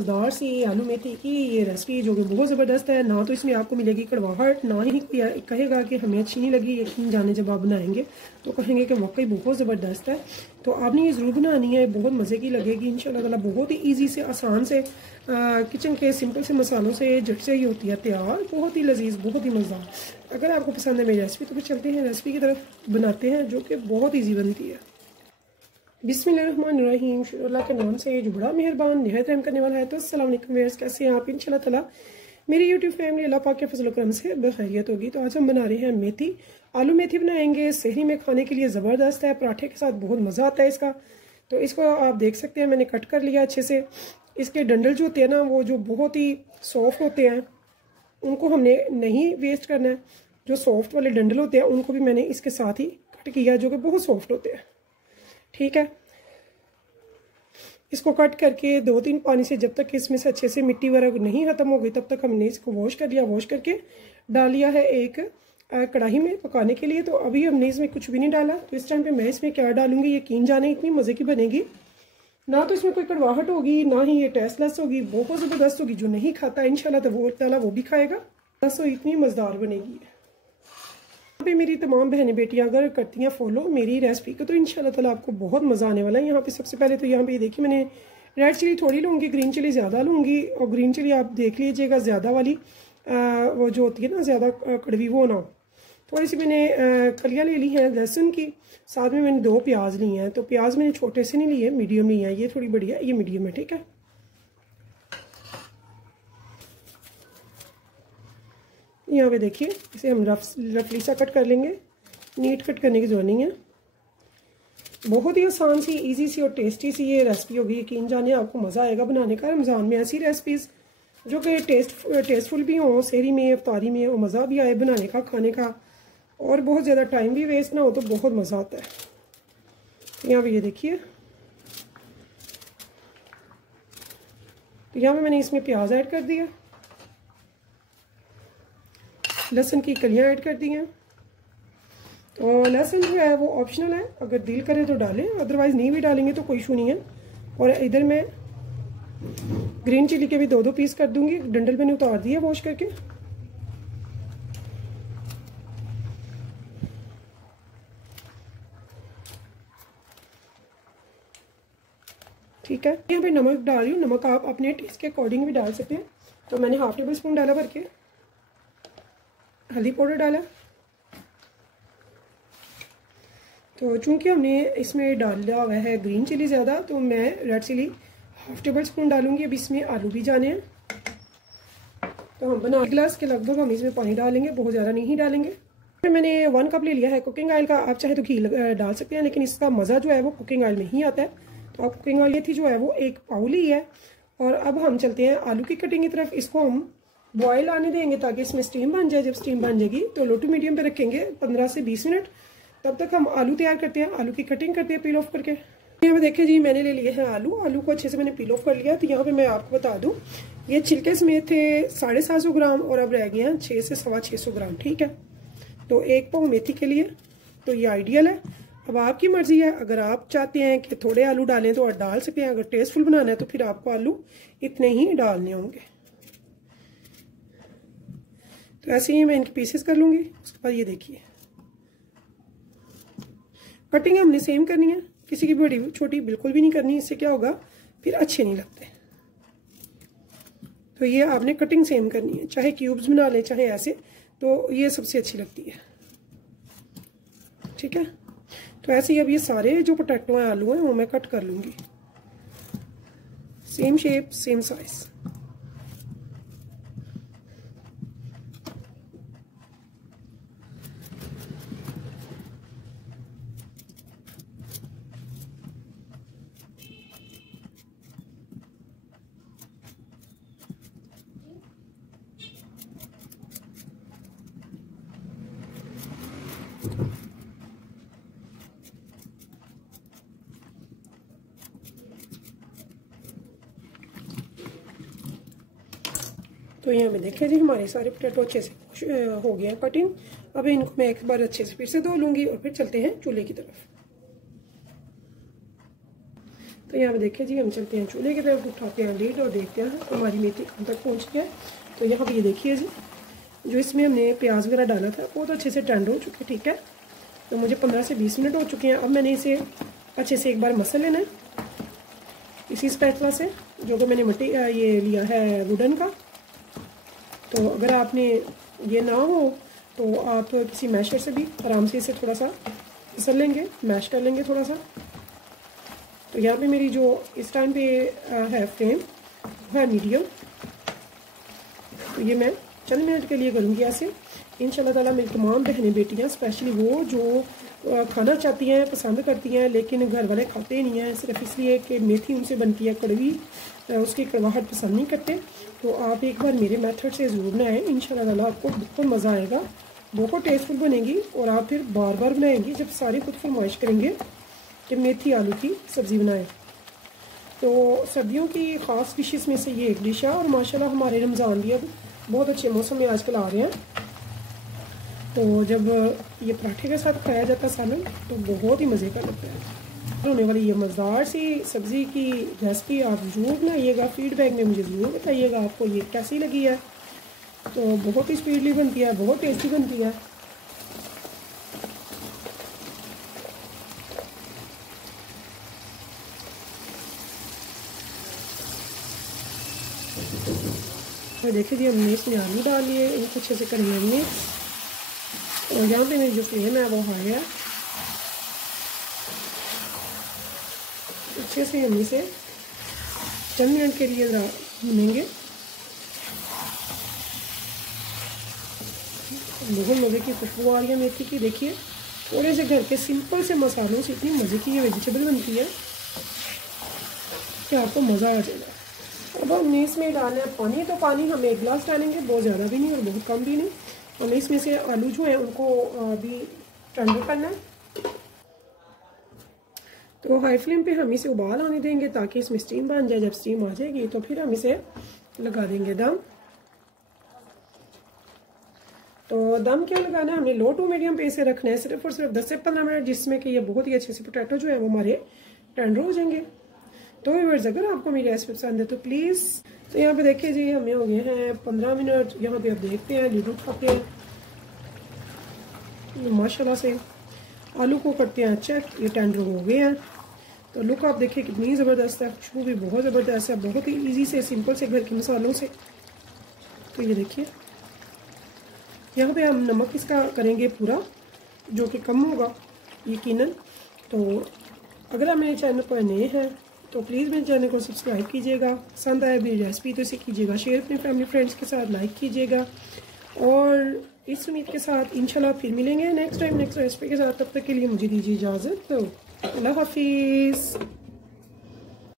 मज़ेदार सी आलू मेथी की ये रेसिपी जो कि बहुत ज़बरदस्त है। ना तो इसमें आपको मिलेगी कड़वाहट, ना ही कोई कहेगा कि हमें अच्छी नहीं लगी। यकीन जाने जब आप बनाएंगे तो कहेंगे कि वाकई बहुत ज़बरदस्त है। तो आपने ये ज़रूर बनानी है, बहुत मज़े की लगेगी इंशाल्लाह ताला। बहुत ही ईजी से, आसान से, किचन के सिंपल से मसालों से झट से ही होती है तैयार। बहुत ही लजीज, बहुत ही मज़ेदार। अगर आपको पसंद है मेरी रेसिपी तो फिर चलते हैं रेसिपी की तरफ, बनाते हैं, जो कि बहुत ईजी बनती है। बिस्मिल्लाहिर्रहमानिर्रहीम, अल्लाह के नाम से जो बड़ा मेहरबान निहायत रहम करने वाला है। तो अस्सलाम वालेकुम व्यूअर्स, कैसे हैं आप? इंशाल्लाह ताला मेरी यूट्यूब फैमिली अल्लाह पाक के फजल करम से बखैरियत होगी। तो आज हम बना रहे हैं मेथी, आलू मेथी बनाएंगे। सहरी में खाने के लिए ज़बरदस्त है, पराठे के साथ बहुत मज़ा आता है इसका। तो इसको आप देख सकते हैं, मैंने कट कर लिया अच्छे से। इसके डंडल जो होते हैं ना, वो जो बहुत ही सॉफ्ट होते हैं, उनको हमने नहीं वेस्ट करना है। जो सॉफ्ट वाले डंडल होते हैं उनको भी मैंने इसके साथ ही कट किया, जो कि बहुत सॉफ्ट होते हैं। ठीक है, इसको कट करके 2-3 पानी से, जब तक इसमें से अच्छे से मिट्टी वगैरह नहीं खत्म हो गई तब तक हमने इसको वॉश कर लिया। वॉश करके डाल लिया है एक कढ़ाई में पकाने के लिए। तो अभी हमने इसमें कुछ भी नहीं डाला। तो इस टाइम पे मैं इसमें क्या डालूंगी, यकीन जाने इतनी मज़े की बनेगी। ना तो इसमें कोई कड़वाहट होगी, ना ही ये टेस्टलेस होगी, बहुत ज़बरदस्त होगी। जो नहीं खाता इंशाल्लाह तो वो भी खाएगा। बस इतनी मज़ेदार बनेगी। यहाँ पे मेरी तमाम बहनें बेटियां अगर करती हैं फॉलो मेरी रेसिपी को तो इंशाल्लाह ताला आपको बहुत मज़ा आने वाला है। यहाँ पे सबसे पहले तो यहाँ पे देखिए, मैंने रेड चिली थोड़ी लूँगी, ग्रीन चिली ज़्यादा लूँगी। और ग्रीन चिली आप देख लीजिएगा ज़्यादा वाली, वो जो होती है ना ज़्यादा कड़वी, वो ना हो। थोड़ी सी मैंने कलियाँ ले ली हैं लहसुन की, साथ में मैंने 2 प्याज लिए हैं। तो प्याज मैंने छोटे से नहीं लिए, मीडियम लिए हैं। ये थोड़ी बड़ी है, ये मीडियम है। ठीक है, यहाँ पे देखिए, इसे हम रफली सा कट कर लेंगे। नीट कट करने की जरूरत नहीं है। बहुत ही आसान सी, इजी सी और टेस्टी सी ये रेसिपी होगी। यकीन जाने आपको मज़ा आएगा बनाने का। रमज़ान में ऐसी रेसिपीज़ जो कि टेस्टफुल भी हों, सहरी में, इफ्तारी में, और मज़ा भी आए बनाने का, खाने का, और बहुत ज़्यादा टाइम भी वेस्ट ना हो, तो बहुत मज़ा आता है। यहाँ पर ये देखिए, तो यहाँ पर मैंने इसमें प्याज ऐड कर दिया, लहसुन की कलियां ऐड कर दी हैं। और लहसुन जो है वो ऑप्शनल है, अगर दिल करे तो डालें, अदरवाइज़ नहीं भी डालेंगे तो कोई इशू नहीं है। और इधर मैं ग्रीन चिली के भी 2-2 पीस कर दूंगी। डंडल मैंने उतार दिया वॉश करके। ठीक है, यहाँ पे नमक डाल रही हूँ। नमक आप अपने टेस्ट के अकॉर्डिंग भी डाल सकते हैं। तो मैंने ½ टेबल स्पून डाला भर के। हल्दी पाउडर डाला। तो चूंकि हमने इसमें डाला हुआ है ग्रीन चिली ज़्यादा, तो मैं रेड चिली ½ टेबल स्पून डालूंगी। अब इसमें आलू भी जाने हैं। तो हम बना गिलास के लगभग हम इसमें पानी डालेंगे, बहुत ज़्यादा नहीं डालेंगे। फिर मैंने 1 कप ले लिया है कुकिंग ऑयल का। आप चाहे तो घी डाल सकते हैं, लेकिन इसका मज़ा जो है वो कुकिंग ऑयल में ही आता है। तो आप कुकिंग ऑयल थी जो है वो 1 पाउल ही है। और अब हम चलते हैं आलू की कटिंग की तरफ। इसको हम बॉयल आने देंगे ताकि इसमें स्टीम बन जाए। जब स्टीम बन जाएगी तो लो टू मीडियम पे रखेंगे 15 से 20 मिनट। तब तक हम आलू तैयार करते हैं, आलू की कटिंग करते हैं पील ऑफ करके। यहाँ पे देखिए जी, मैंने ले लिए हैं आलू। आलू को अच्छे से मैंने पील ऑफ कर लिया। तो यहाँ पे मैं आपको बता दूं, ये छिलके समेत थे 750 ग्राम, और अब रह गए हैं 600 से 650 ग्राम। ठीक है, तो 1 पाव मेथी के लिए तो ये आइडियल है। अब आपकी मर्जी है, अगर आप चाहते हैं कि थोड़े आलू डालें तो आप डाल सकते हैं। अगर टेस्टफुल बनाना है तो फिर आपको आलू इतने ही डालने होंगे। तो ऐसे ही मैं इनके पीसेस कर लूंगी। उसके बाद ये देखिए, कटिंग हमने सेम करनी है, किसी की बड़ी छोटी बिल्कुल भी नहीं करनी। इससे क्या होगा, फिर अच्छे नहीं लगते। तो ये आपने कटिंग सेम करनी है, चाहे क्यूब्स बना ले चाहे ऐसे, तो ये सबसे अच्छी लगती है। ठीक है, तो ऐसे ही अब ये सारे जो पोटैटो हैं, आलू हैं, वो मैं कट कर लूंगी। Same shape, same size. तो यहाँ पे देखिए जी, हमारे सारे पोटैटो अच्छे से हो गए हैं कटिंग। अब इनको मैं एक बार अच्छे से फिर से धो लूंगी और फिर चलते हैं चूल्हे की तरफ। तो यहाँ पे देखिए जी, हम चलते हैं चूल्हे की तरफ, उठाते हैं लीड और देखते हैं हमारी मेथी कहाँ तक पहुँच गया है। तो यहाँ पे ये देखिए जी, जो इसमें हमने प्याज वगैरह डाला था वो तो अच्छे से टेंडर हो चुके, ठीक है। तो मुझे 15 से 20 मिनट हो चुके हैं। अब मैंने इसे अच्छे से एक बार मसल लेना है इसी स्पैचुला से, जो कि मैंने मिट्टी ये लिया है वुडन का। तो अगर आपने ये ना हो तो आप किसी मैशर से भी आराम से इसे थोड़ा सा मसल लेंगे, मैश कर लेंगे थोड़ा सा। तो यहाँ पे मेरी जो इस टाइम पे है फ्लेम है मीडियम। तो ये मैं चंद मिनट के लिए करूँगी ऐसे। इंशाल्लाह ताला मेरी तमाम बहनें बेटियाँ, स्पेशली वो जो खाना चाहती हैं, पसंद करती हैं, लेकिन घर वाले खाते नहीं हैं सिर्फ इसलिए कि मेथी उनसे बनती है कड़वी, उसकी कड़वाहट पसंद नहीं करते। तो आप एक बार मेरे मेथड से ज़रूर बनाएं, इंशाल्लाह ताला आपको बहुत मज़ा आएगा, बहुत टेस्टफुल बनेगी और आप फिर बार बार बनाएंगी जब सारे खुद फरमाइश करेंगे कि मेथी आलू की सब्ज़ी बनाएं। तो सर्दियों की ख़ास डिशेस में से ये एक डिश है और माशाल्लाह हमारे रमज़ान भी अब बहुत अच्छे मौसम में आजकल आ रहे हैं। तो जब ये पराठे के साथ खाया जाता है सालन तो बहुत ही मज़े का लगता है। होने वाली ये मज़ेदार सी सब्ज़ी की रेसिपी आप ज़रूर बनाइएगा, फीडबैक में मुझे ज़रूर बताइएगा आपको ये कैसी लगी है। तो बहुत ही स्पीडली बनती है, बहुत टेस्टी बनती है। तो देखिए जी, हमने इसमें आलू डाल लिए, इनको अच्छे से करेंगे हमने। और यहाँ पे मेरी जो फ्लेम है वो हाई है, अच्छे से हम इसे 10 मिनट के लिए भूनेंगे। बहुत मज़े की खुशबू आ रही है मेथी की। देखिए थोड़े से घर के सिंपल से मसालों से इतनी मज़े की ये वेजिटेबल बनती है कि आपको मज़ा आ जाएगा। अब हमने इसमें डालना है पानी। तो पानी हम 1 गिलास डालेंगे, बहुत ज़्यादा भी नहीं और बहुत कम भी नहीं। हमें इसमें से आलू जो है उनको भी टेंडर करना है। तो हाई फ्लेम पे हम इसे उबाल आने देंगे ताकि इसमें स्टीम बन जाए। जब स्टीम आ जाएगी तो फिर हम इसे लगा देंगे दम। तो दम क्या लगाना है, हमने लो टू मीडियम पे इसे रखना है सिर्फ और सिर्फ 10 से 15 मिनट, जिसमें कि ये बहुत ही अच्छे से पोटैटो जो है वो हमारे टेंडर हो जाएंगे। तो व्यूअर्स, अगर आपको मेरी रेसिपी पसंद है तो प्लीज़, तो यहाँ पे देखिए जी, हमें हो गए हैं 15 मिनट। यहाँ पे आप देखते हैं लीड उठाते हैं, माशाल्लाह से आलू को करते हैं चेक, ये टेंडर हो गए हैं। तो लुक आप देखिए कितनी ज़बरदस्त है, खुशबू भी बहुत ज़बरदस्त है, बहुत ही ईजी से सिंपल से घर के मसालों से। तो ये देखिए, यहाँ पे हम नमक इसका करेंगे पूरा, जो कि कम होगा यकीनन। तो अगर आप मेरे चैनल पर नए हैं तो प्लीज़ मेरे चैनल को सब्सक्राइब कीजिएगा। पसंद आए मेरी रेसिपी तो इसे कीजिएगा शेयर, अपने फैमिली फ्रेंड्स के साथ लाइक कीजिएगा। और इस उम्मीद के साथ इंशाल्लाह फिर मिलेंगे नेक्स्ट टाइम नेक्स्ट रेसिपी के साथ। तब तक के लिए मुझे दीजिए इजाज़त। तो अल्लाह हाफिज़।